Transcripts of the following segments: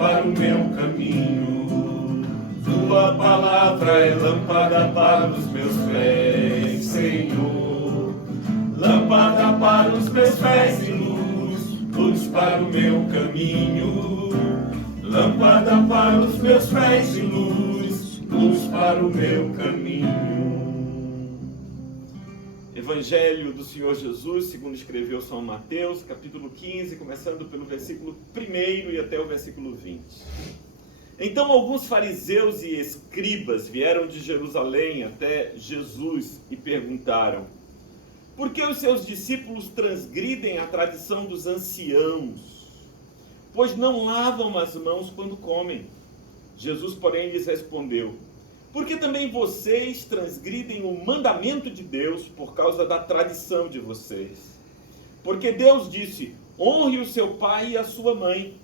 para o meu caminho. Tua palavra é lâmpada para os meus pés, Senhor. Lâmpada para os meus pés e luz para o meu caminho. Lâmpada para os meus pés e luz para o meu caminho. Evangelho do Senhor Jesus, segundo escreveu São Mateus, capítulo 15, começando pelo versículo 1 e até o versículo 20. Então alguns fariseus e escribas vieram de Jerusalém até Jesus e perguntaram: por que os seus discípulos transgridem a tradição dos anciãos, pois não lavam as mãos quando comem? Jesus, porém, lhes respondeu: porque também vocês transgridem o mandamento de Deus por causa da tradição de vocês. Porque Deus disse: honre o seu pai e a sua mãe,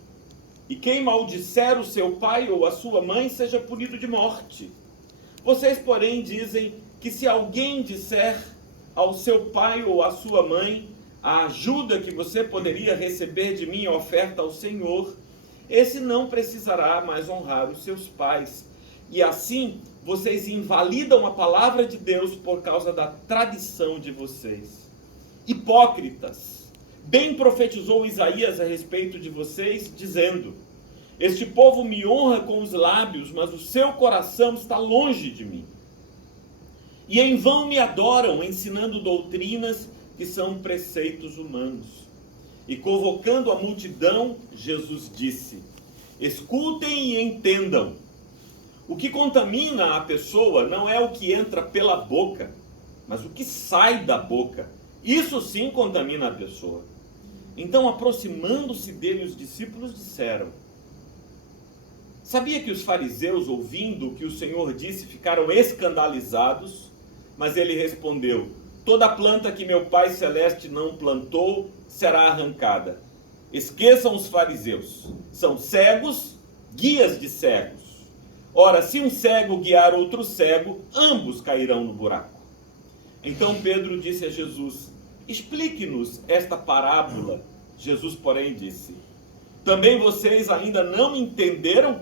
e quem maldisser o seu pai ou a sua mãe seja punido de morte. Vocês, porém, dizem que se alguém disser ao seu pai ou à sua mãe: a ajuda que você poderia receber de mim oferta ao Senhor, esse não precisará mais honrar os seus pais. E assim vocês invalidam a palavra de Deus por causa da tradição de vocês. Hipócritas, bem profetizou Isaías a respeito de vocês, dizendo: este povo me honra com os lábios, mas o seu coração está longe de mim. E em vão me adoram, ensinando doutrinas que são preceitos humanos. E convocando a multidão, Jesus disse: escutem e entendam. O que contamina a pessoa não é o que entra pela boca, mas o que sai da boca. Isso sim contamina a pessoa. Então, aproximando-se dele, os discípulos disseram: sabia que os fariseus, ouvindo o que o Senhor disse, ficaram escandalizados? Mas ele respondeu: toda planta que meu Pai Celeste não plantou será arrancada. Esqueçam os fariseus, são cegos, guias de cegos. Ora, se um cego guiar outro cego, ambos cairão no buraco. Então Pedro disse a Jesus: explique-nos esta parábola. Jesus, porém, disse: também vocês ainda não entenderam?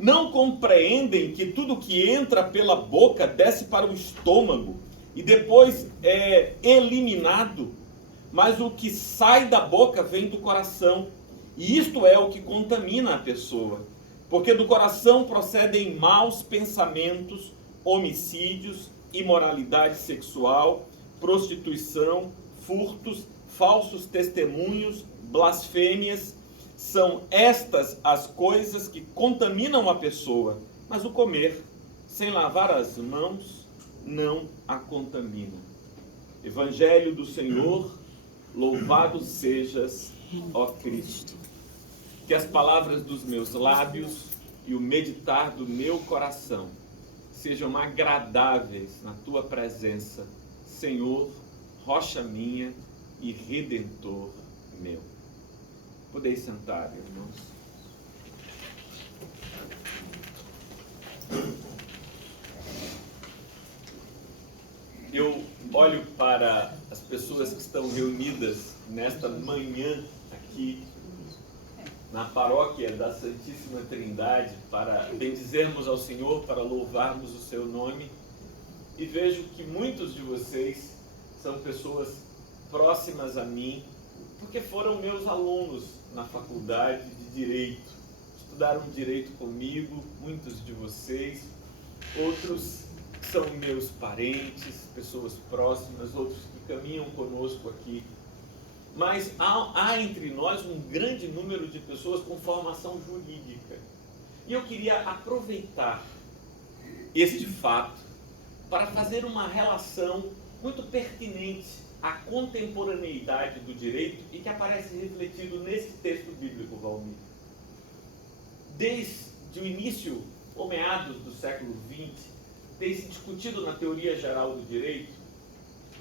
Não compreendem que tudo que entra pela boca desce para o estômago e depois é eliminado? Mas o que sai da boca vem do coração, e isto é o que contamina a pessoa. Porque do coração procedem maus pensamentos, homicídios, imoralidade sexual, prostituição, furtos, falsos testemunhos, blasfêmias. São estas as coisas que contaminam a pessoa, mas o comer sem lavar as mãos não a contamina. Evangelho do Senhor, louvado sejas, ó Cristo. Que as palavras dos meus lábios e o meditar do meu coração sejam agradáveis na tua presença, Senhor, rocha minha e redentor meu. Podeis sentar, irmãos. Eu olho para as pessoas que estão reunidas nesta manhã aqui na paróquia da Santíssima Trindade, para bendizermos ao Senhor, para louvarmos o seu nome, e vejo que muitos de vocês são pessoas próximas a mim, porque foram meus alunos na faculdade de Direito, estudaram Direito comigo, muitos de vocês, outros são meus parentes, pessoas próximas, outros que caminham conosco aqui. Mas há entre nós um grande número de pessoas com formação jurídica. E eu queria aproveitar este fato para fazer uma relação muito pertinente à contemporaneidade do direito e que aparece refletido nesse texto bíblico, Valmir. Desde o início, ou meados do século XX, tem-se discutido na teoria geral do direito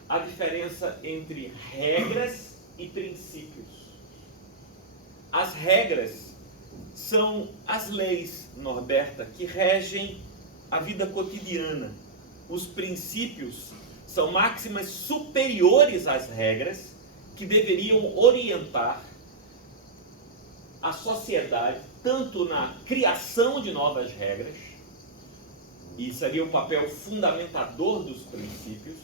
a diferença entre regras e princípios. As regras são as leis, Norberta, que regem a vida cotidiana. Os princípios são máximas superiores às regras que deveriam orientar a sociedade, tanto na criação de novas regras, e seria o papel fundamentador dos princípios,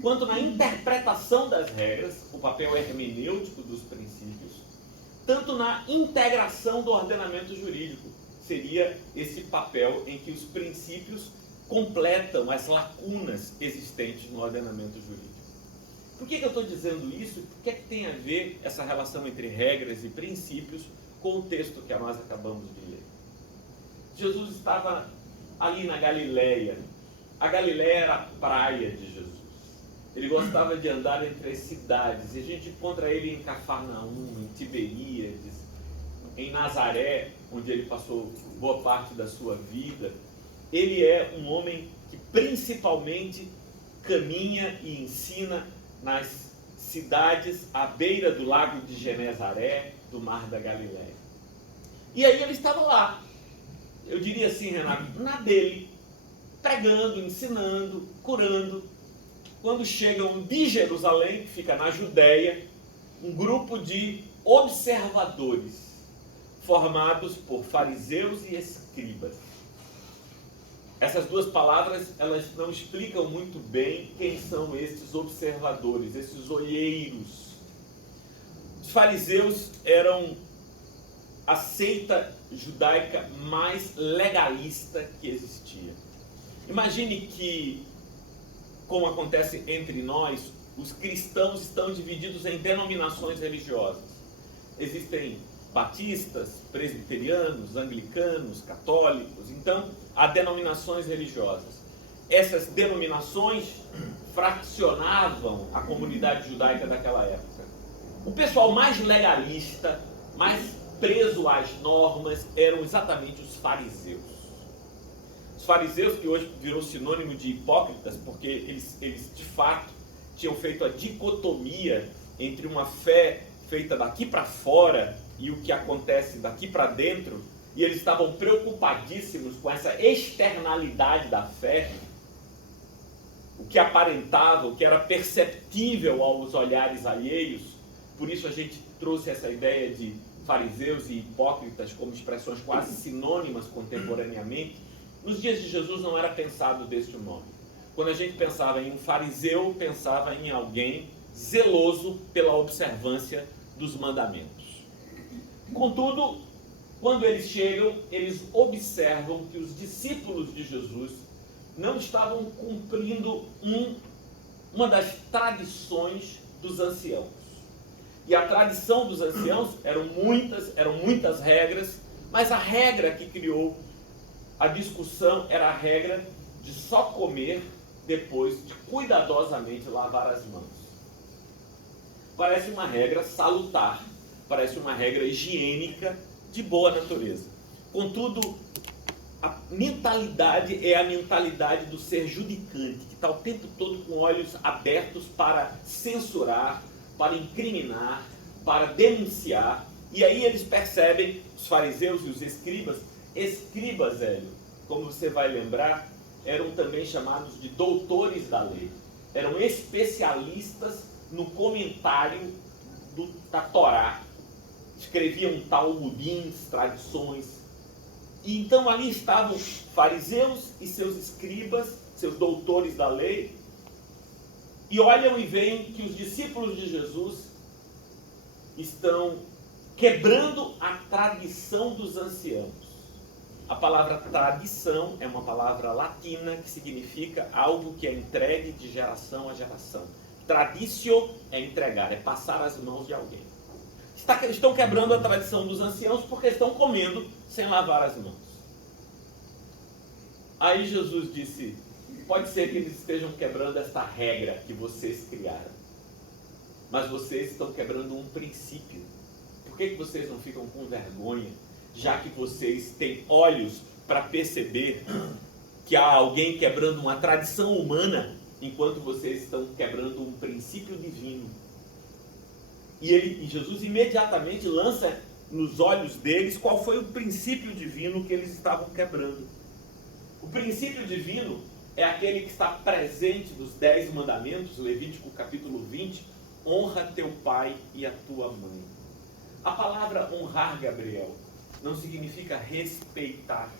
quanto na interpretação das regras, o papel hermenêutico dos princípios, tanto na integração do ordenamento jurídico, seria esse papel em que os princípios completam as lacunas existentes no ordenamento jurídico. Por que eu estou dizendo isso? Por que tem a ver essa relação entre regras e princípios com o texto que nós acabamos de ler? Jesus estava ali na Galileia. A Galileia era a praia de Jesus. Ele gostava de andar entre as cidades. E a gente encontra ele em Cafarnaum, em Tiberíades, em Nazaré, onde ele passou boa parte da sua vida. Ele é um homem que principalmente caminha e ensina nas cidades à beira do lago de Genezaré, do mar da Galileia. E aí ele estava lá, eu diria assim, Renato, na dele, pregando, ensinando, curando. Quando chegam de Jerusalém, que fica na Judéia, um grupo de observadores, formados por fariseus e escribas. Essas duas palavras, elas não explicam muito bem quem são esses observadores, esses olheiros. Os fariseus eram a seita judaica mais legalista que existia. Imagine que, como acontece entre nós, os cristãos estão divididos em denominações religiosas. Existem batistas, presbiterianos, anglicanos, católicos. Então, há denominações religiosas. Essas denominações fracionavam a comunidade judaica daquela época. O pessoal mais legalista, mais preso às normas, eram exatamente os fariseus. Os fariseus, que hoje virou sinônimo de hipócritas, porque eles de fato tinham feito a dicotomia entre uma fé feita daqui para fora e o que acontece daqui para dentro, e eles estavam preocupadíssimos com essa externalidade da fé, o que aparentava, o que era perceptível aos olhares alheios. Por isso a gente trouxe essa ideia de fariseus e hipócritas como expressões quase sinônimas contemporaneamente. Nos dias de Jesus não era pensado deste modo. Quando a gente pensava em um fariseu, pensava em alguém zeloso pela observância dos mandamentos. Contudo, quando eles chegam, eles observam que os discípulos de Jesus não estavam cumprindo uma das tradições dos anciãos. E a tradição dos anciãos eram muitas regras, mas a regra que criou a discussão era a regra de só comer depois de cuidadosamente lavar as mãos. Parece uma regra salutar, parece uma regra higiênica de boa natureza. Contudo, a mentalidade é a mentalidade do ser judicante, que está o tempo todo com olhos abertos para censurar, para incriminar, para denunciar. E aí eles percebem, os fariseus e os escribas, Hélio, como você vai lembrar, eram também chamados de doutores da lei. Eram especialistas no comentário da Torá. Escreviam talmudins, tradições. E então ali estavam fariseus e seus escribas, seus doutores da lei, e olham e veem que os discípulos de Jesus estão quebrando a tradição dos anciãos. A palavra tradição é uma palavra latina que significa algo que é entregue de geração a geração. Traditio é entregar, é passar as mãos de alguém. Estão quebrando a tradição dos anciãos porque estão comendo sem lavar as mãos. Aí Jesus disse, pode ser que eles estejam quebrando esta regra que vocês criaram, mas vocês estão quebrando um princípio. Por que vocês não ficam com vergonha, já que vocês têm olhos para perceber que há alguém quebrando uma tradição humana, enquanto vocês estão quebrando um princípio divino? E Jesus imediatamente lança nos olhos deles qual foi o princípio divino que eles estavam quebrando. O princípio divino é aquele que está presente nos 10 mandamentos, Levítico capítulo 20, honra teu pai e a tua mãe. A palavra honrar, Gabriel, não significa respeitar,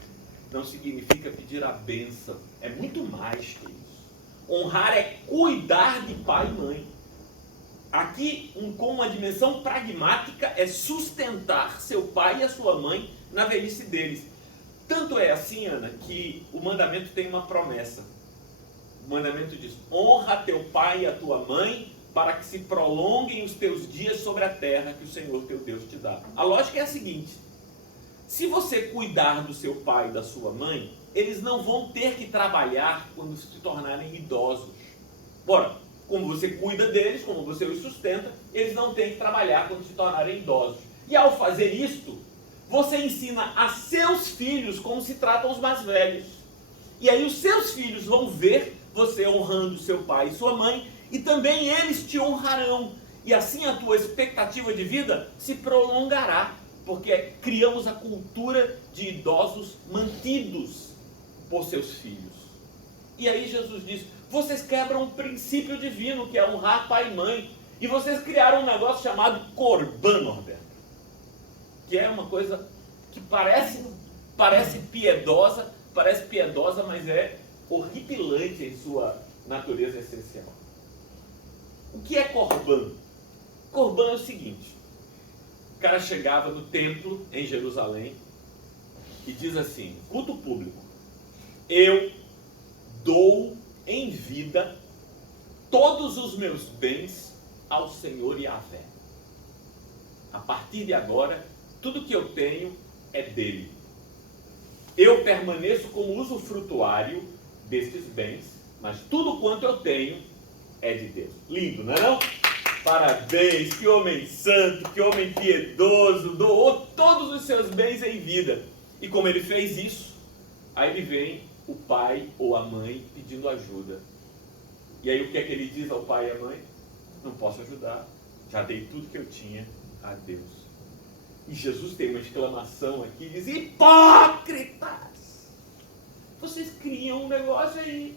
não significa pedir a bênção, é muito mais que isso. Honrar é cuidar de pai e mãe. Aqui, com uma dimensão pragmática, é sustentar seu pai e a sua mãe na velhice deles. Tanto é assim, Ana, que o mandamento tem uma promessa. O mandamento diz: honra teu pai e a tua mãe, para que se prolonguem os teus dias sobre a terra que o Senhor teu Deus te dá. A lógica é a seguinte: se você cuidar do seu pai e da sua mãe, eles não vão ter que trabalhar quando se tornarem idosos. Bora, como você cuida deles, como você os sustenta, eles não têm que trabalhar quando se tornarem idosos. E ao fazer isto, você ensina a seus filhos como se tratam os mais velhos. E aí os seus filhos vão ver você honrando seu pai e sua mãe, e também eles te honrarão. E assim a tua expectativa de vida se prolongará, porque criamos a cultura de idosos mantidos por seus filhos. E aí Jesus diz: vocês quebram um princípio divino, que é honrar pai e mãe, e vocês criaram um negócio chamado Corban, Norberto, que é uma coisa que parece piedosa, mas é horripilante em sua natureza essencial. O que é Corban? Corban é o seguinte: o cara chegava no templo em Jerusalém e diz assim, culto público: eu dou em vida todos os meus bens ao Senhor Yahvé. A partir de agora, tudo que eu tenho é dele. Eu permaneço como usufrutuário destes bens, mas tudo quanto eu tenho é de Deus. Lindo, não é não? Parabéns, que homem santo, que homem piedoso, doou todos os seus bens em vida. E como ele fez isso, aí ele vem o pai ou a mãe pedindo ajuda. E aí o que é que ele diz ao pai e à mãe? Não posso ajudar, já dei tudo que eu tinha a Deus. E Jesus tem uma exclamação aqui, diz: hipócritas! Vocês criam um negócio aí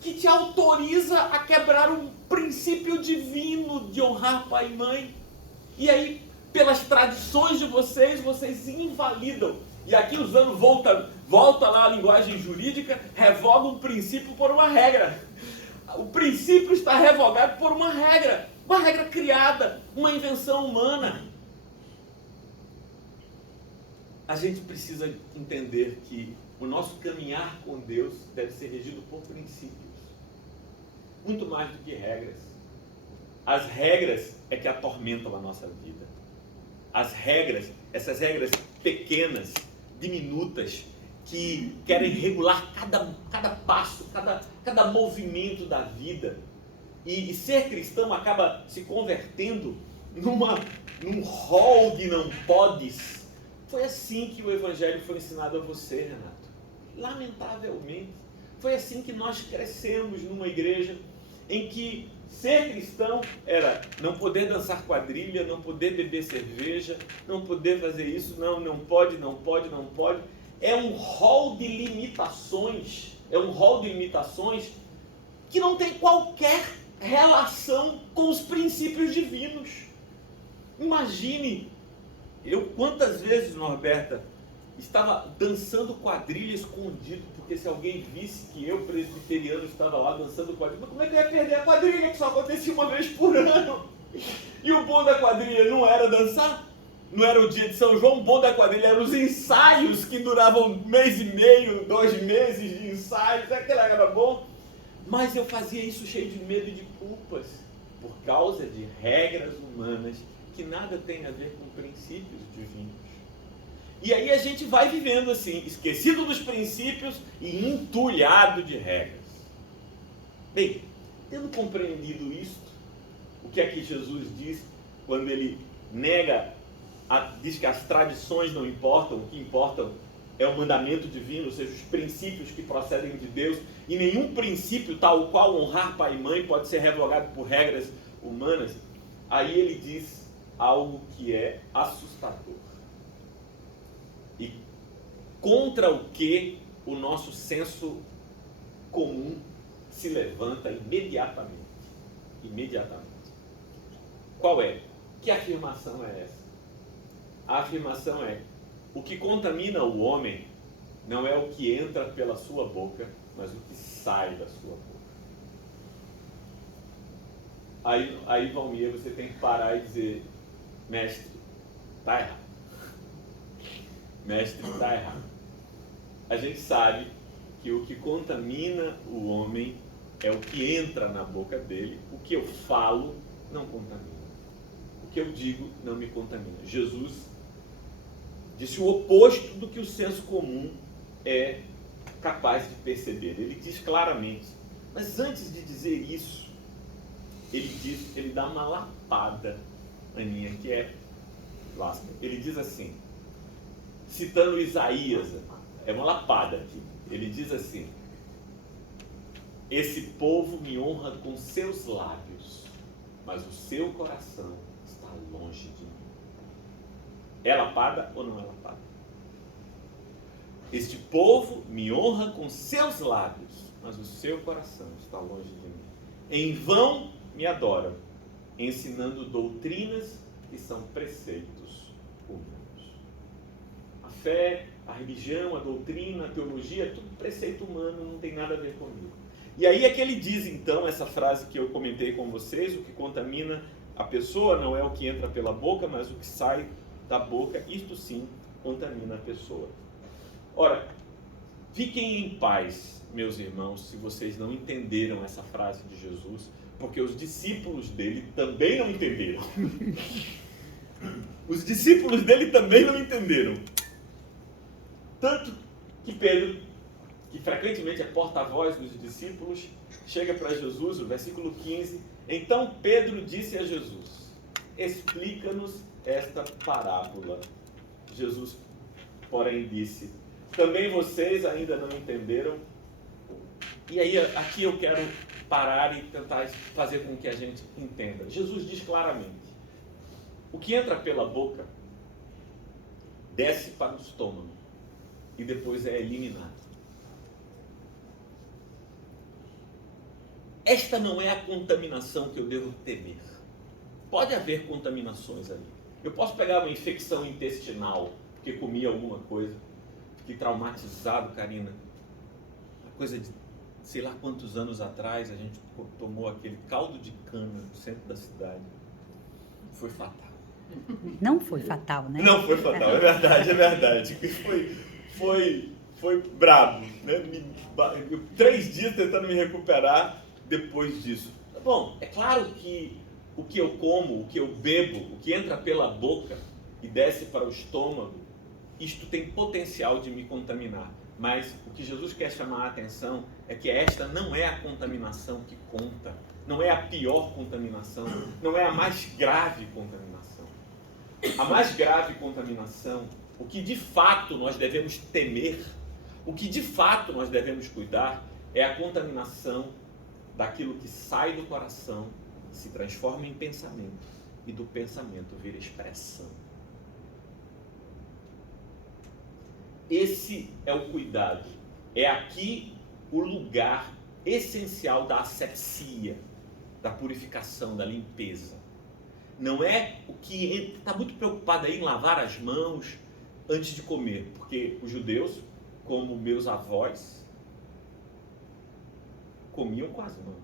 que te autoriza a quebrar um princípio divino de honrar pai e mãe. E aí, pelas tradições de vocês, vocês invalidam. E aqui usando, volta lá a linguagem jurídica, revoga um princípio por uma regra. O princípio está revogado por uma regra criada, uma invenção humana. A gente precisa entender que o nosso caminhar com Deus deve ser regido por princípios, muito mais do que regras. As regras é que atormentam a nossa vida. As regras, essas regras pequenas, diminutas, que querem regular cada passo, cada movimento da vida. E ser cristão acaba se convertendo num rol de não podes. Foi assim que o Evangelho foi ensinado a você, Renato. Lamentavelmente. Foi assim que nós crescemos numa igreja em que ser cristão era não poder dançar quadrilha, não poder beber cerveja, não poder fazer isso, não pode. É um rol de limitações, que não tem qualquer relação com os princípios divinos. Imagine, eu quantas vezes, Norberta, estava dançando quadrilha escondido, porque se alguém visse que eu, presbiteriano, estava lá dançando quadrilha, mas como é que eu ia perder a quadrilha, que só acontecia uma vez por ano? E o bom da quadrilha não era dançar? Não era o dia de São João? O bom da quadrilha eram os ensaios, que duravam 1 mês e meio, 2 meses de ensaios, aquilo era bom. Mas eu fazia isso cheio de medo e de culpas, por causa de regras humanas, que nada tem a ver com princípios divinos. E aí a gente vai vivendo assim, esquecido dos princípios e entulhado de regras. Bem, tendo compreendido isto, o que é que Jesus diz quando ele diz que as tradições não importam, o que importam é o mandamento divino, ou seja, os princípios que procedem de Deus, e nenhum princípio tal qual honrar pai e mãe pode ser revogado por regras humanas. Aí ele diz algo que é assustador. E contra o que o nosso senso comum se levanta imediatamente. Qual é? Que afirmação é essa? A afirmação é: o que contamina o homem não é o que entra pela sua boca, mas o que sai da sua boca. Aí Valmir, você tem que parar e dizer: mestre, está errado. Mestre, está errado. A gente sabe que o que contamina o homem é o que entra na boca dele. O que eu falo não contamina. O que eu digo não me contamina. Jesus disse o oposto do que o senso comum é capaz de perceber. Ele diz claramente. Mas antes de dizer isso, ele dá uma lapada, Aninha, que é clássica. Ele diz assim, citando Isaías, é uma lapada aqui. Ele diz assim: esse povo me honra com seus lábios, mas o seu coração está longe de mim. É lapada ou não é lapada? Este povo me honra com seus lábios, mas o seu coração está longe de mim. Em vão me adoram, ensinando doutrinas que são preceitos humanos. A fé, a religião, a doutrina, a teologia, é tudo preceito humano, não tem nada a ver comigo. E aí é que ele diz então essa frase que eu comentei com vocês: o que contamina a pessoa não é o que entra pela boca, mas o que sai da boca, isto sim contamina a pessoa. Ora, fiquem em paz, meus irmãos, se vocês não entenderam essa frase de Jesus, porque os discípulos dele também não entenderam. Os discípulos dele também não entenderam. Tanto que Pedro, que frequentemente é porta-voz dos discípulos, chega para Jesus, o versículo 15. Então Pedro disse a Jesus: explica-nos esta parábola. Jesus, porém, disse: também vocês ainda não entenderam? E aí, aqui eu quero parar e tentar fazer com que a gente entenda. Jesus diz claramente: o que entra pela boca desce para o estômago e depois é eliminado. Esta não é a contaminação que eu devo temer. Pode haver contaminações ali. Eu posso pegar uma infecção intestinal, porque comi alguma coisa, fiquei traumatizado, Karina. Uma coisa de sei lá quantos anos atrás, a gente tomou aquele caldo de cana no centro da cidade. Foi fatal. Não foi fatal, né? Não foi fatal, é verdade, é verdade. Foi brabo, né? 3 dias tentando me recuperar depois disso. Bom, é claro que o que eu como, o que eu bebo, o que entra pela boca e desce para o estômago, isto tem potencial de me contaminar. Mas o que Jesus quer chamar a atenção é que esta não é a contaminação que conta, não é a pior contaminação, não é a mais grave contaminação. A mais grave contaminação, o que de fato nós devemos temer, o que de fato nós devemos cuidar, é a contaminação daquilo que sai do coração, se transforma em pensamento, e do pensamento vira expressão. Esse é o cuidado. É aqui o lugar essencial da asepsia, da purificação, da limpeza. Não é o que está muito preocupado aí em lavar as mãos antes de comer, porque os judeus, como meus avós, comiam com as mãos.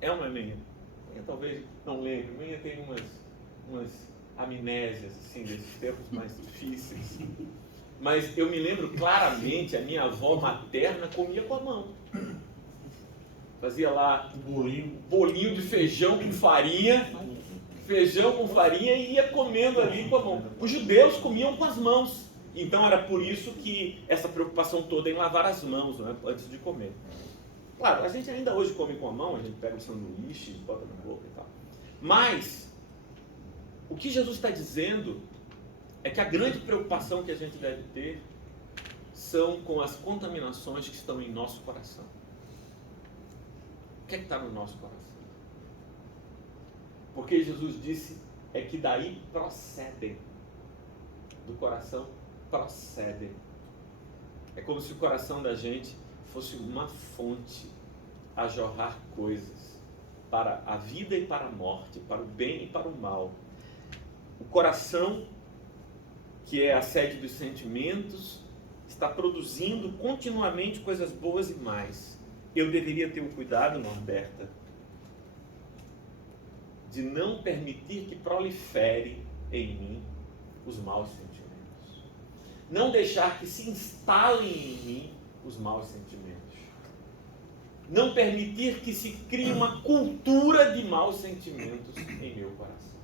É uma minha? Eu talvez não lembro. Minha tem umas amnésias assim, desses tempos mais difíceis. Mas eu me lembro claramente, a minha avó materna comia com a mão. Fazia lá bolinho de feijão com farinha e ia comendo ali com a mão. Os judeus comiam com as mãos. Então era por isso que essa preocupação toda em lavar as mãos, né, antes de comer. Claro, a gente ainda hoje come com a mão, a gente pega o sanduíche, bota na boca e tal. Mas o que Jesus está dizendo é que a grande preocupação que a gente deve ter são com as contaminações que estão em nosso coração. O que é que está no nosso coração? Porque Jesus disse é que daí procedem. Do coração procedem. É como se o coração da gente fosse uma fonte a jorrar coisas para a vida e para a morte, para o bem e para o mal. O coração, que é a sede dos sentimentos, está produzindo continuamente coisas boas e mais. Eu deveria ter o cuidado, Norberta, de não permitir que prolifere em mim os maus sentimentos. Não deixar que se instalem em mim os maus sentimentos. Não permitir que se crie uma cultura de maus sentimentos em meu coração.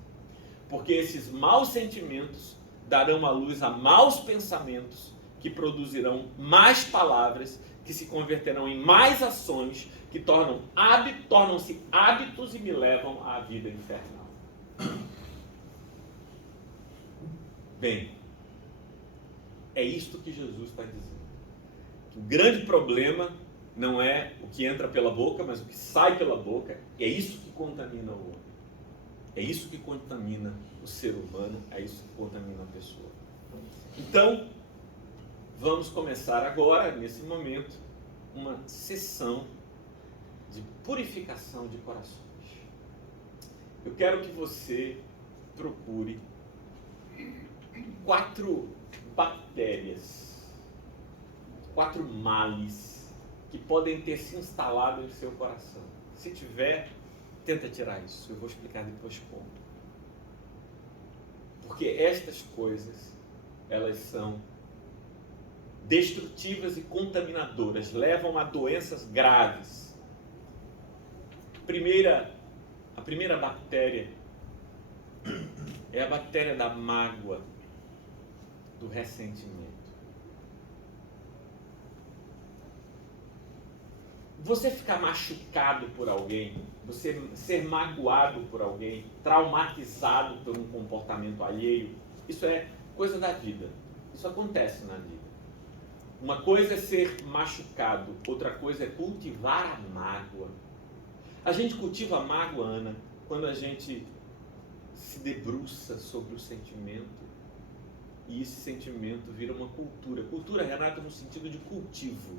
Porque esses maus sentimentos darão à luz a maus pensamentos que produzirão mais palavras, que se converterão em mais ações, que tornam-se hábitos e me levam à vida infernal. Bem, é isto que Jesus está dizendo. Que o grande problema não é o que entra pela boca, mas o que sai pela boca. É isso que contamina o homem. É isso que contamina o ser humano, é isso que contamina a pessoa. Então, vamos começar agora, nesse momento, uma sessão de purificação de corações. Eu quero que você procure 4 bactérias, 4 males que podem ter se instalado em seu coração. Se tiver, tenta tirar isso. Eu vou explicar depois como. Porque estas coisas, elas são destrutivas e contaminadoras, levam a doenças graves. A primeira bactéria é a bactéria da mágoa, do ressentimento. Você ficar machucado por alguém, você ser magoado por alguém, traumatizado por um comportamento alheio, isso é coisa da vida. Isso acontece na vida. Uma coisa é ser machucado, outra coisa é cultivar a mágoa. A gente cultiva a mágoa, Ana, quando a gente se debruça sobre o sentimento e esse sentimento vira uma cultura. Cultura, Renato, no sentido de cultivo.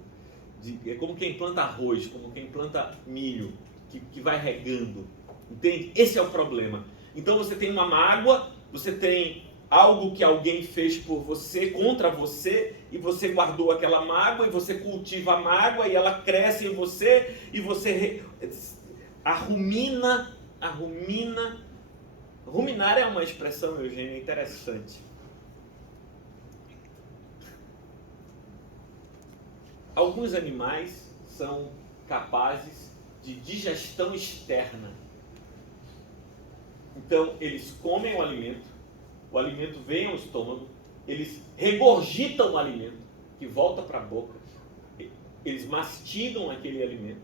É como quem planta arroz, como quem planta milho, que vai regando. Entende? Esse é o problema. Então você tem uma mágoa, você tem algo que alguém fez por você, contra você, e você guardou aquela mágoa, e você cultiva a mágoa, e ela cresce em você, e você arrumina. Ruminar é uma expressão, Eugênio, interessante. Alguns animais são capazes de digestão externa. Então, eles comem o alimento vem ao estômago, eles regurgitam o alimento, que volta para a boca, eles mastigam aquele alimento.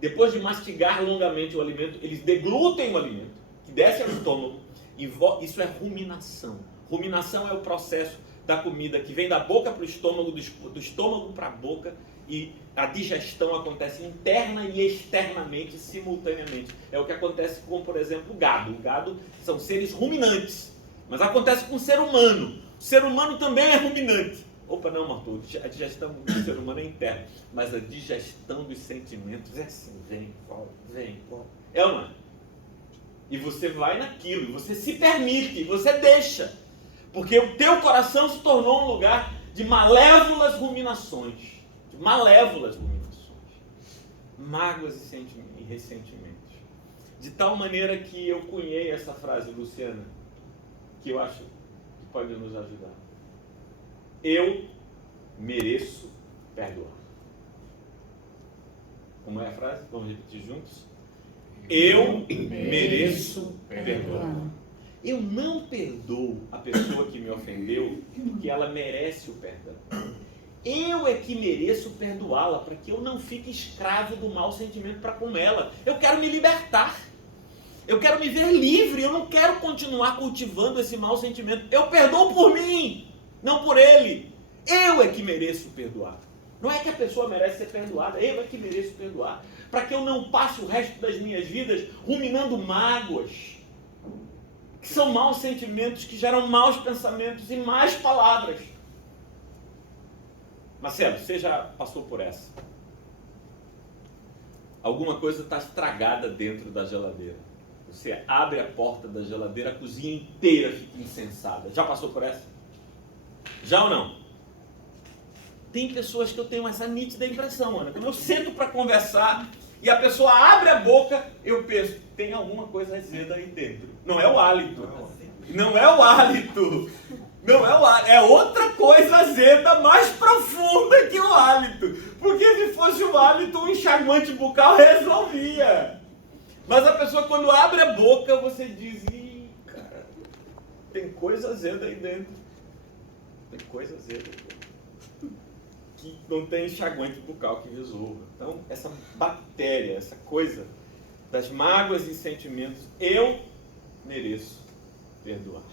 Depois de mastigar longamente o alimento, eles deglutem o alimento, que desce ao estômago, e isso é ruminação. Ruminação é o processo da comida que vem da boca para o estômago, do estômago para a boca, e a digestão acontece interna e externamente, simultaneamente. É o que acontece com, por exemplo, o gado. O gado são seres ruminantes, mas acontece com o ser humano. O ser humano também é ruminante. Opa, não, Martor, a digestão do ser humano é interna, mas a digestão dos sentimentos é assim, vem, volta. É ou não é? E você vai naquilo, e você se permite, você deixa. Porque o teu coração se tornou um lugar de malévolas ruminações. Mágoas e ressentimentos. De tal maneira que eu cunhei essa frase, Luciana, que eu acho que pode nos ajudar. Eu mereço perdoar. Como é a frase? Vamos repetir juntos? Eu mereço perdoar. Eu não perdoo a pessoa que me ofendeu porque ela merece o perdão. Eu é que mereço perdoá-la para que eu não fique escravo do mau sentimento para com ela. Eu quero me libertar. Eu quero me ver livre. Eu não quero continuar cultivando esse mau sentimento. Eu perdoo por mim, não por ele. Eu é que mereço perdoar. Não é que a pessoa merece ser perdoada. Eu é que mereço perdoar. Para que eu não passe o resto das minhas vidas ruminando mágoas, que são maus sentimentos, que geram maus pensamentos e más palavras. Marcelo, você já passou por essa? Alguma coisa está estragada dentro da geladeira. Você abre a porta da geladeira, a cozinha inteira fica incensada. Já passou por essa? Já ou não? Tem pessoas que eu tenho essa nítida impressão, Ana. Quando eu sento para conversar e a pessoa abre a boca, eu penso, tem alguma coisa azeda aí dentro. Não é o hálito. Não é o hálito. Não é o hálito. É outra coisa azeda mais profunda que o hálito. Porque se fosse o hálito, um enxaguante bucal resolvia. Mas a pessoa, quando abre a boca, você diz, ih, cara, tem coisa azeda aí dentro. Tem coisa azeda aí dentro. Que não tem enxaguante bucal que resolva. Então, essa bactéria, essa coisa das mágoas e sentimentos, eu mereço perdoar.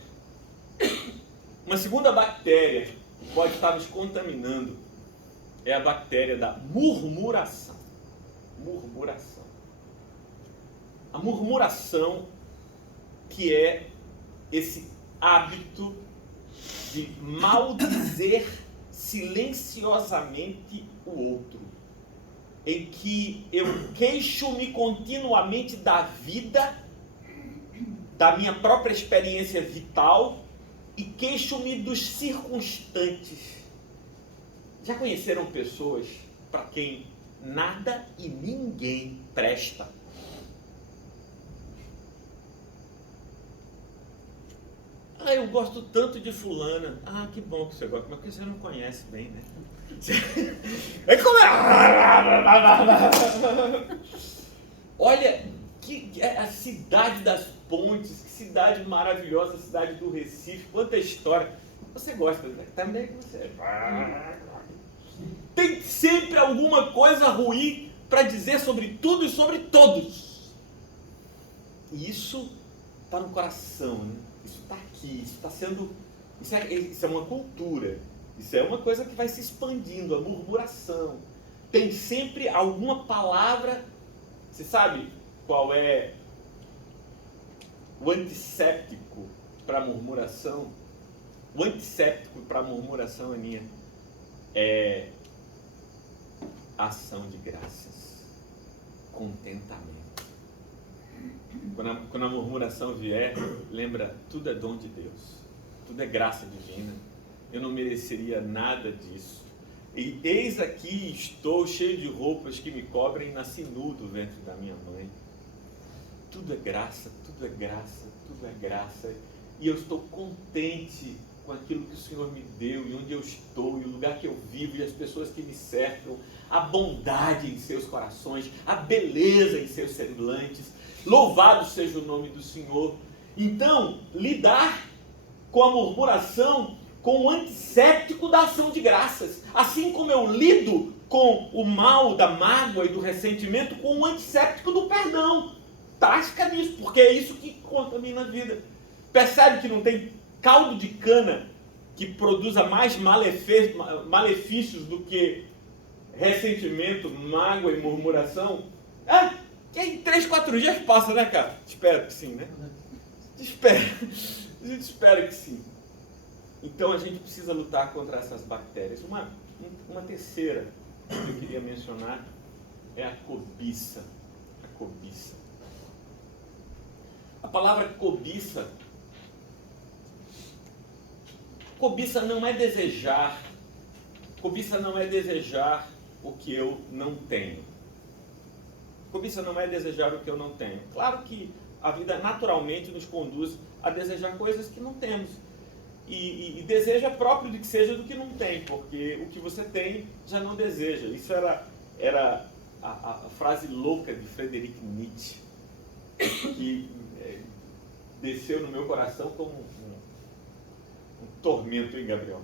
Uma segunda bactéria que pode estar nos contaminando é a bactéria da murmuração. Murmuração. A murmuração, que é esse hábito de maldizer silenciosamente o outro, em que eu queixo-me continuamente da vida, da minha própria experiência vital e queixo-me dos circunstantes. Já conheceram pessoas para quem nada e ninguém presta? Ah, eu gosto tanto de fulana. Ah, que bom que você gosta, mas porque você não conhece bem, né? É como Olha, a cidade das pontes, que cidade maravilhosa, a cidade do Recife, quanta história. Você gosta, né? Também você. Tem sempre alguma coisa ruim para dizer sobre tudo e sobre todos. E isso está no coração, né? Isso está aqui, isso está sendo. Isso é uma cultura. Isso é uma coisa que vai se expandindo, a murmuração. Tem sempre alguma palavra. Você sabe qual é o antisséptico para a murmuração? O antisséptico para a murmuração, Aninha, é ação de graças, contentamento. Quando a murmuração vier, lembra, tudo é dom de Deus, tudo é graça divina, eu não mereceria nada disso. E eis aqui estou cheio de roupas que me cobrem, nasci nu do ventre da minha mãe. Tudo é graça, tudo é graça, tudo é graça. E eu estou contente com aquilo que o Senhor me deu, e onde eu estou, e o lugar que eu vivo, e as pessoas que me cercam, a bondade em seus corações, a beleza em seus semblantes. Louvado seja o nome do Senhor. Então, lidar com a murmuração com o antisséptico da ação de graças. Assim como eu lido com o mal da mágoa e do ressentimento com o antisséptico do perdão. Tasca nisso, porque é isso que contamina a vida. Percebe que não tem caldo de cana que produza mais malefícios do que ressentimento, mágoa e murmuração? Que em 3, 4 dias passa, né, cara? Espero que sim, né? A gente espera que sim. Então a gente precisa lutar contra essas bactérias. Uma terceira que eu queria mencionar é a cobiça. A cobiça. A palavra cobiça não é desejar. Cobiça não é desejar o que eu não tenho. Cobiça não é desejar o que eu não tenho. Claro que a vida naturalmente nos conduz a desejar coisas que não temos. E desejo é próprio de que seja do que não tem, porque o que você tem já não deseja. Isso era a frase louca de Friedrich Nietzsche, que desceu no meu coração como um tormento, hein, Gabriel?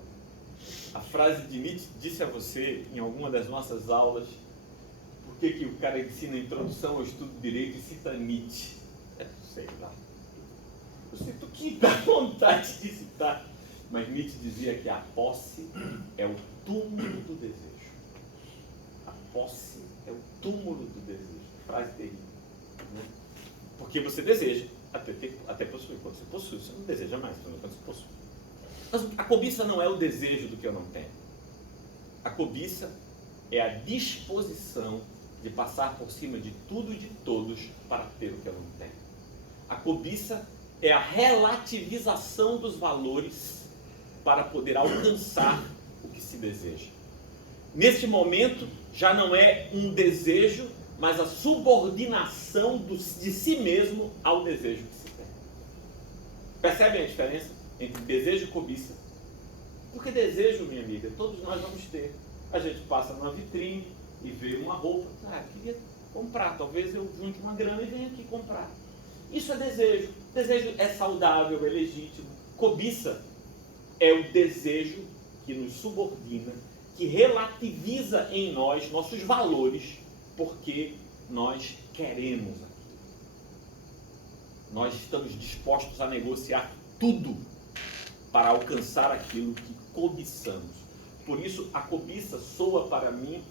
A frase de Nietzsche disse a você, em alguma das nossas aulas, por que o cara ensina a introdução ao estudo de direito e cita Nietzsche? Sei lá. Eu sinto que dá vontade de citar. Mas Nietzsche dizia que a posse é o túmulo do desejo. A posse é o túmulo do desejo. Frase terrível. Né? Porque você deseja até possuir. Quando você possui, você não deseja mais. Quando você possui. Mas a cobiça não é o desejo do que eu não tenho. A cobiça é a disposição de passar por cima de tudo e de todos para ter o que eu não tenho. A cobiça é a relativização dos valores para poder alcançar o que se deseja. Neste momento, já não é um desejo, mas a subordinação de si mesmo ao desejo que se tem. Percebem a diferença entre desejo e cobiça? Porque desejo, minha amiga, todos nós vamos ter. A gente passa numa vitrine e vê uma roupa. Queria comprar. Talvez eu junte uma grana e venha aqui comprar. Isso é desejo. Desejo é saudável, é legítimo. Cobiça é o desejo que nos subordina, que relativiza em nós nossos valores, porque nós queremos aquilo. Nós estamos dispostos a negociar tudo para alcançar aquilo que cobiçamos. Por isso, a cobiça soa para mim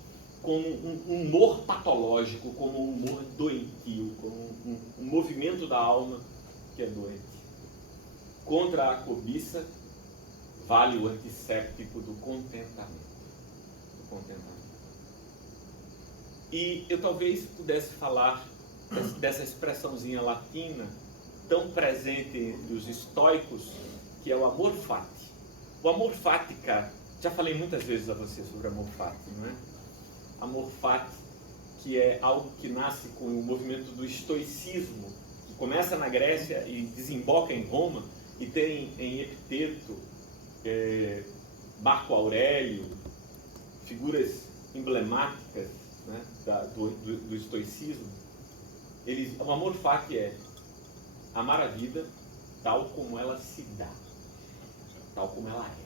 como um humor patológico, como um humor doentio, como um movimento da alma que é doente. Contra a cobiça, vale o antisséptico do contentamento. E eu talvez pudesse falar dessa expressãozinha latina tão presente entre os estoicos, que é o amor fati. O amor fati, cara, já falei muitas vezes a você sobre amor fati, não é? Amor fati, que é algo que nasce com o movimento do estoicismo, que começa na Grécia e desemboca em Roma, e tem em Epiteto, Marco Aurélio, figuras emblemáticas, né, do estoicismo. O amor fati é amar a vida tal como ela se dá, tal como ela é.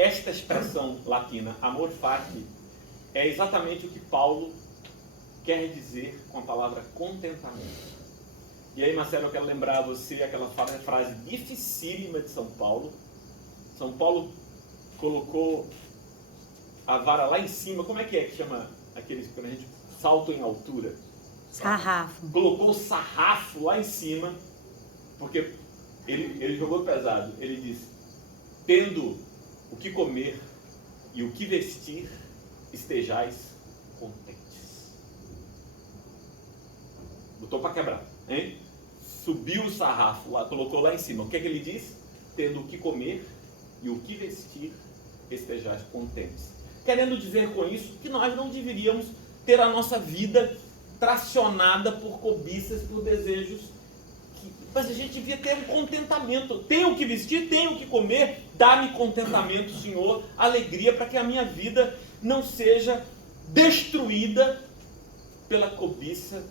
Esta expressão latina, amor fati, é exatamente o que Paulo quer dizer com a palavra contentamento. E aí, Marcelo, eu quero lembrar a você aquela frase dificílima de São Paulo. São Paulo colocou a vara lá em cima. Como é que chama aqueles quando a gente salta em altura? Sarrafo. Colocou o sarrafo lá em cima, porque ele jogou pesado. Ele disse: tendo o que comer e o que vestir, estejais contentes. Botou para quebrar, hein? Subiu o sarrafo lá, colocou lá em cima. O que é que ele diz? Tendo o que comer e o que vestir, estejais contentes. Querendo dizer com isso que nós não deveríamos ter a nossa vida tracionada por cobiças, por desejos, mas a gente devia ter um contentamento. Tenho o que vestir, tenho o que comer, dá-me contentamento, Senhor, alegria, para que a minha vida não seja destruída pela cobiça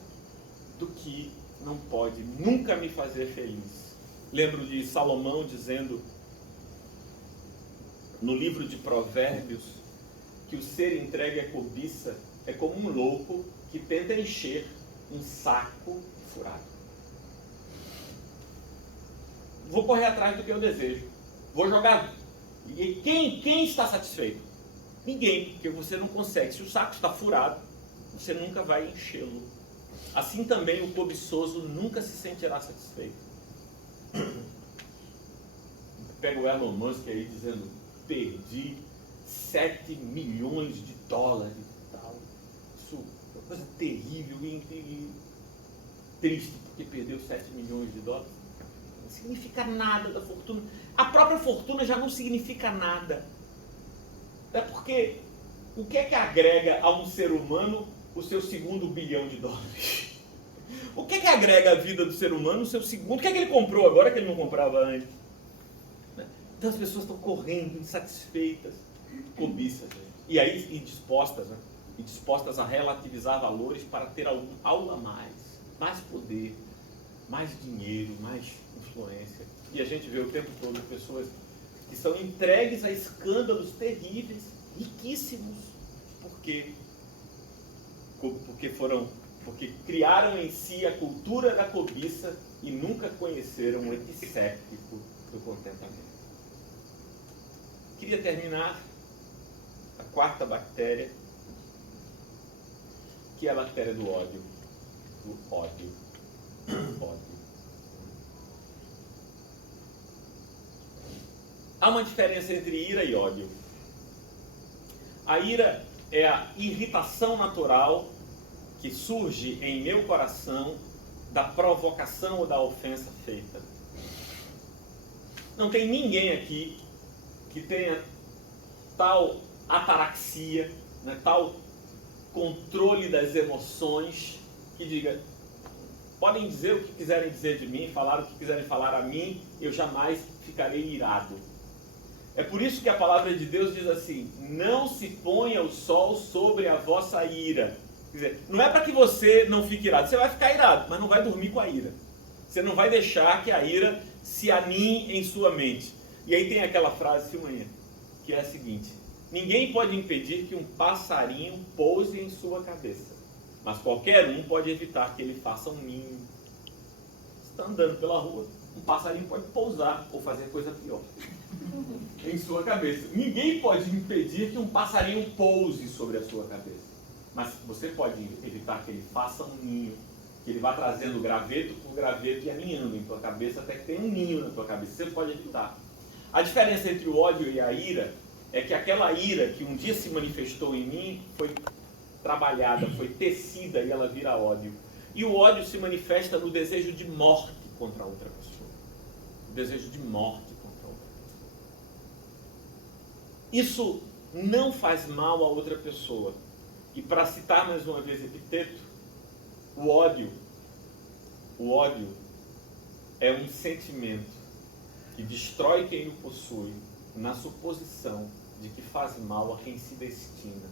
do que não pode nunca me fazer feliz. Lembro de Salomão dizendo no livro de Provérbios que o ser entregue à cobiça é como um louco que tenta encher um saco furado. Vou correr atrás do que eu desejo. Vou jogar. E quem está satisfeito? Ninguém, porque você não consegue. Se o saco está furado, você nunca vai enchê-lo. Assim também o cobiçoso nunca se sentirá satisfeito. Pega o Elon Musk aí dizendo: perdi 7 milhões de dólares e tal. Isso é uma coisa terrível e triste, porque perdeu 7 milhões de dólares. Não significa nada da fortuna. A própria fortuna já não significa nada. É porque o que é que agrega a um ser humano o seu segundo bilhão de dólares? O que é que agrega a vida do ser humano o seu segundo? O que é que ele comprou agora que ele não comprava antes? Então as pessoas estão correndo, insatisfeitas, cobiças. E aí, dispostas, né? E dispostas a relativizar valores para ter algo a mais poder, mais dinheiro, mais influência. E a gente vê o tempo todo pessoas que são entregues a escândalos terríveis, riquíssimos, porque criaram em si a cultura da cobiça e nunca conheceram o antisséptico do contentamento. Queria terminar a quarta bactéria, que é a bactéria do ódio. Do ódio. Ódio. Há uma diferença entre ira e ódio. A ira é a irritação natural que surge em meu coração da provocação ou da ofensa feita. Não tem ninguém aqui que tenha tal ataraxia, né, tal controle das emoções, que diga, podem dizer o que quiserem dizer de mim, falar o que quiserem falar a mim, eu jamais ficarei irado. É por isso que a palavra de Deus diz assim, não se ponha o sol sobre a vossa ira. Quer dizer, não é para que você não fique irado, você vai ficar irado, mas não vai dormir com a ira. Você não vai deixar que a ira se aninhe em sua mente. E aí tem aquela frase, Silmanha, que é a seguinte, ninguém pode impedir que um passarinho pouse em sua cabeça, mas qualquer um pode evitar que ele faça um ninho. Você está andando pela rua, um passarinho pode pousar ou fazer coisa pior em sua cabeça. Ninguém pode impedir que um passarinho pouse sobre a sua cabeça, mas você pode evitar que ele faça um ninho, que ele vá trazendo graveto por graveto e aninhando em tua cabeça até que tenha um ninho na tua cabeça. Você pode evitar. A diferença entre o ódio e a ira é que aquela ira que um dia se manifestou em mim foi trabalhada, foi tecida e ela vira ódio. E o ódio se manifesta no desejo de morte contra outra pessoa. O desejo de morte contra outra pessoa. Isso não faz mal a outra pessoa. E para citar mais uma vez Epiteto, o ódio é um sentimento que destrói quem o possui na suposição de que faz mal a quem se destina.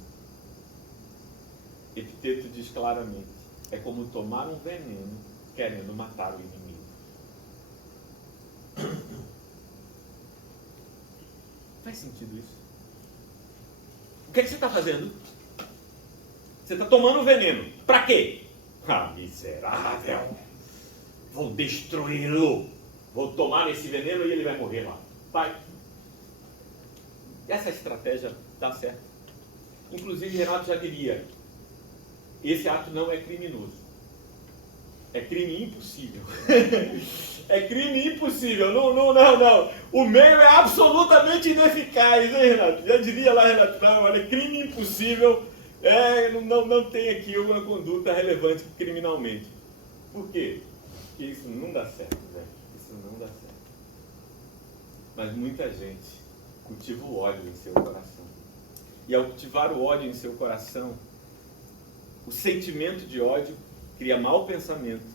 Epiteto diz claramente, é como tomar um veneno querendo matar o inimigo. Faz sentido isso? O que é que você está fazendo? Você está tomando veneno. Para quê? Ah, miserável! Vou destruí-lo. Vou tomar esse veneno e ele vai morrer lá. Vai. Essa estratégia dá certo. Inclusive, Renato já diria, esse ato não é criminoso. É crime impossível. É crime impossível. Não. O meio é absolutamente ineficaz, hein, Renato? Já diria lá, Renato, não, olha, é crime impossível. Não tem aqui uma conduta relevante criminalmente. Por quê? Porque isso não dá certo, velho. Isso não dá certo. Mas muita gente cultiva o ódio em seu coração. E ao cultivar o ódio em seu coração, o sentimento de ódio cria mau pensamento.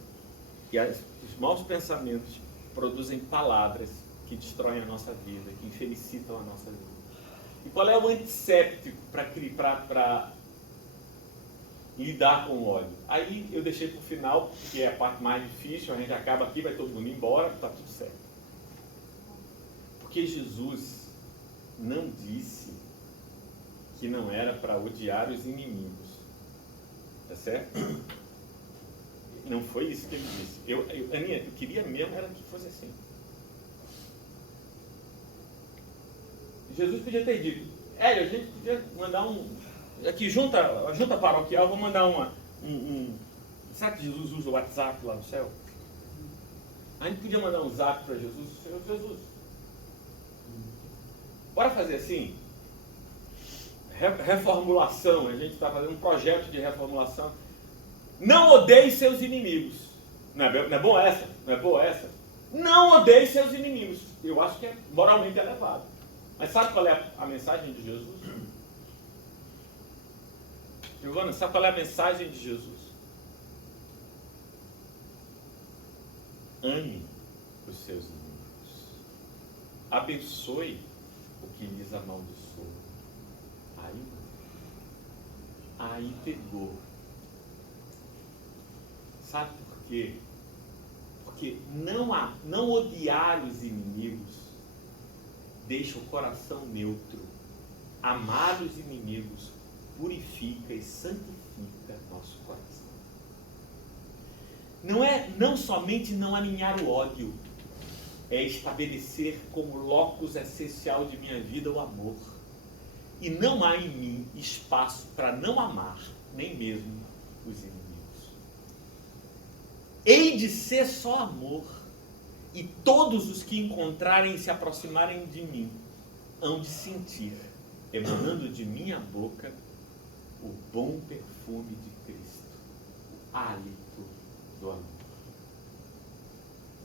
E os maus pensamentos produzem palavras que destroem a nossa vida, que infelicitam a nossa vida. E qual é o antisséptico para lidar com o ódio? Aí eu deixei para o final, que é a parte mais difícil, a gente acaba aqui, vai todo mundo embora, está tudo certo. Porque Jesus não disse que não era para odiar os inimigos. Tá certo? Não foi isso que ele disse. Aninha, eu queria mesmo era que fosse assim. Jesus podia ter dito, Hélio, a gente podia mandar aqui, junta paroquial, vou mandar será que Jesus usa o WhatsApp lá no céu? A gente podia mandar um zap para Jesus, Senhor Jesus, bora fazer assim? Reformulação, a gente está fazendo um projeto de reformulação. Não odeie seus inimigos. Não é bom essa? Não é boa essa? Não odeie seus inimigos. Eu acho que é moralmente elevado. Mas sabe qual é a mensagem de Jesus? Giovana, sabe qual é a mensagem de Jesus? Ame os seus inimigos. Abençoe o que lhes amaldiçoa. Aí pegou. Sabe por quê? Porque não odiar os inimigos deixa o coração neutro. Amar os inimigos purifica e santifica nosso coração. Não somente não aninhar o ódio, é estabelecer como locus essencial de minha vida o amor. E não há em mim espaço para não amar, nem mesmo os inimigos. Hei de ser só amor, e todos os que encontrarem e se aproximarem de mim, hão de sentir, emanando de minha boca, o bom perfume de Cristo, o hálito do amor.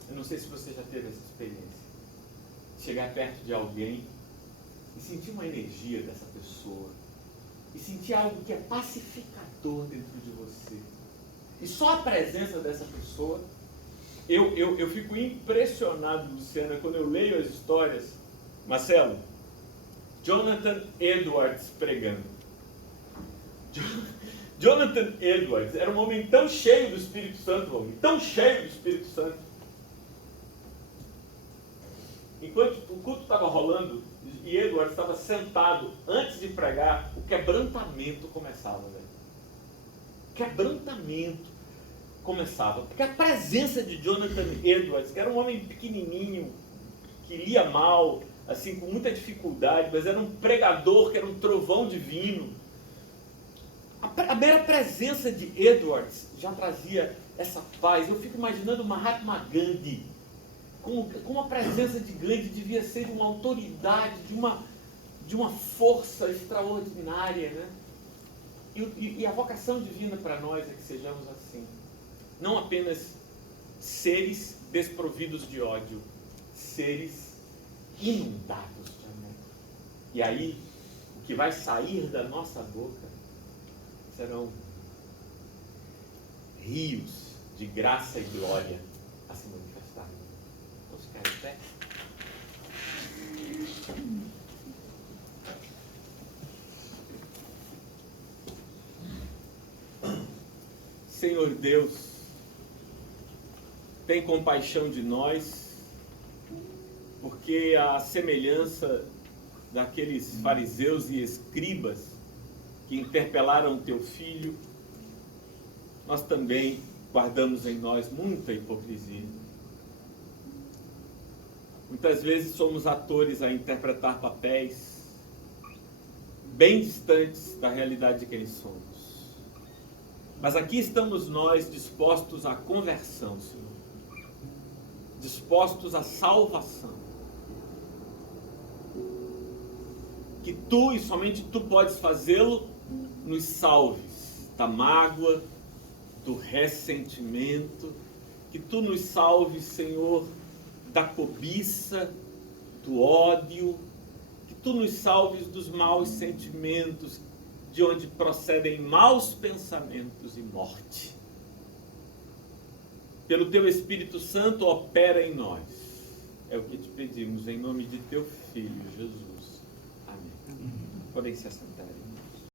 Eu não sei se você já teve essa experiência. Chegar perto de alguém e sentir uma energia dessa pessoa. E sentir algo que é pacificador dentro de você. E só a presença dessa pessoa, eu fico impressionado, Luciana, quando eu leio as histórias. Marcelo, Jonathan Edwards pregando. Jonathan Edwards era um homem tão cheio do Espírito Santo, tão cheio do Espírito Santo. Enquanto o culto estava rolando e Edwards estava sentado antes de pregar, o quebrantamento começava, velho. Quebrantamento começava, porque a presença de Jonathan Edwards, que era um homem pequenininho, que lia mal, assim, com muita dificuldade, mas era um pregador, que era um trovão divino. A mera presença de Edwards já trazia essa paz. Eu fico imaginando Mahatma Gandhi, como a presença de Gandhi devia ser de uma autoridade, de uma força extraordinária, né? E a vocação divina para nós é que sejamos assim. Não apenas seres desprovidos de ódio, seres inundados de amor. E aí, o que vai sair da nossa boca serão rios de graça e glória a se manifestar. Vamos ficar de pé? Senhor Deus, tem compaixão de nós, porque a semelhança daqueles fariseus e escribas que interpelaram teu filho, nós também guardamos em nós muita hipocrisia. Muitas vezes somos atores a interpretar papéis bem distantes da realidade de quem somos. Mas aqui estamos nós dispostos à conversão, Senhor. Dispostos à salvação. Que tu e somente tu podes fazê-lo, nos salves da mágoa, do ressentimento. Que tu nos salves, Senhor, da cobiça, do ódio. Que tu nos salves dos maus sentimentos, de onde procedem maus pensamentos e morte. Pelo teu Espírito Santo, opera em nós. É o que te pedimos, em nome de teu Filho, Jesus. Amém. Podem se assentar.